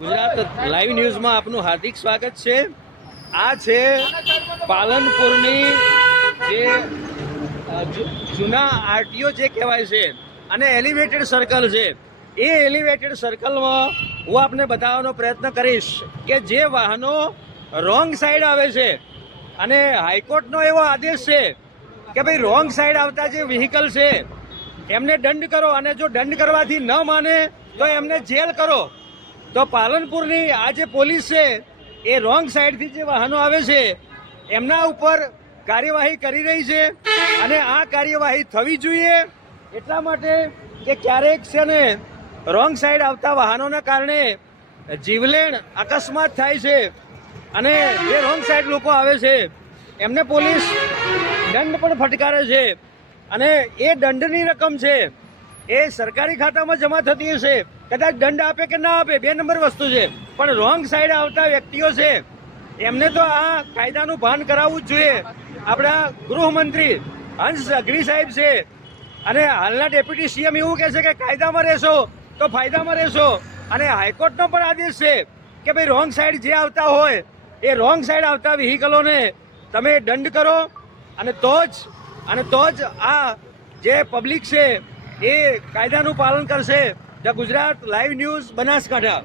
Gujarat live ન્યૂઝમાં આપનું હાર્દિક સ્વાગત છે। આ છે પાલનપુરની જે જૂના આરટીઓ જે કહેવાય છે અને એલિવેટેડ સર્કલ છે। એ એલિવેટેડ સર્કલમાં હું આપને બતાવવાનો પ્રયત્ન કરીશ કે જે વાહનો રોંગ સાઈડ આવે છે અને હાઈકોર્ટનો એવો આદેશ છે કે ભાઈ રોંગ સાઈડ આવતા જે વ્હીકલ છે એમને દંડ કરો, અને જો દંડ કરવાથી ન માને તો એમને જેલ કરો। તો પાલનપુરની આ જે પોલીસ છે એ રોંગ સાઈડથી જે વાહનો આવે છે એમના ઉપર કાર્યવાહી કરી રહી છે, અને આ કાર્યવાહી થવી જોઈએ એટલા માટે કે ક્યારેક છે ને રોંગ સાઈડ આવતા વાહનોના કારણે જીવલેણ અકસ્માત થાય છે, અને જે રોંગ સાઈડ લોકો આવે છે એમને પોલીસ દંડ પણ ફટકારે છે, અને એ દંડની રકમ છે એ સરકારી ખાતામાં જમા થતી હશે। કદાચ દંડ આપે કે ના આપે બે નંબર વસ્તુ છે, પણ રોંગ સાઈડ આવતા વ્યક્તિઓ છે એમને તો આ કાયદાનું ભાન કરાવવું જ જોઈએ। આપણા ગૃહમંત્રી હંસ સંઘવી સાહેબ છે અને હાલના ડેપ્યુટી સીએમ એવું કહે છે કે કાયદામાં રહેશો તો ફાયદામાં રહેશો, અને હાઈકોર્ટનો પણ આદેશ છે કે ભાઈ રોંગ સાઈડ જે આવતા હોય એ રોંગ સાઈડ આવતા વ્હીકલોને તમે દંડ કરો, અને તો જ આ જે પબ્લિક છે એ કાયદાનું પાલન કરશે। The Gujarat live news, Banaskantha.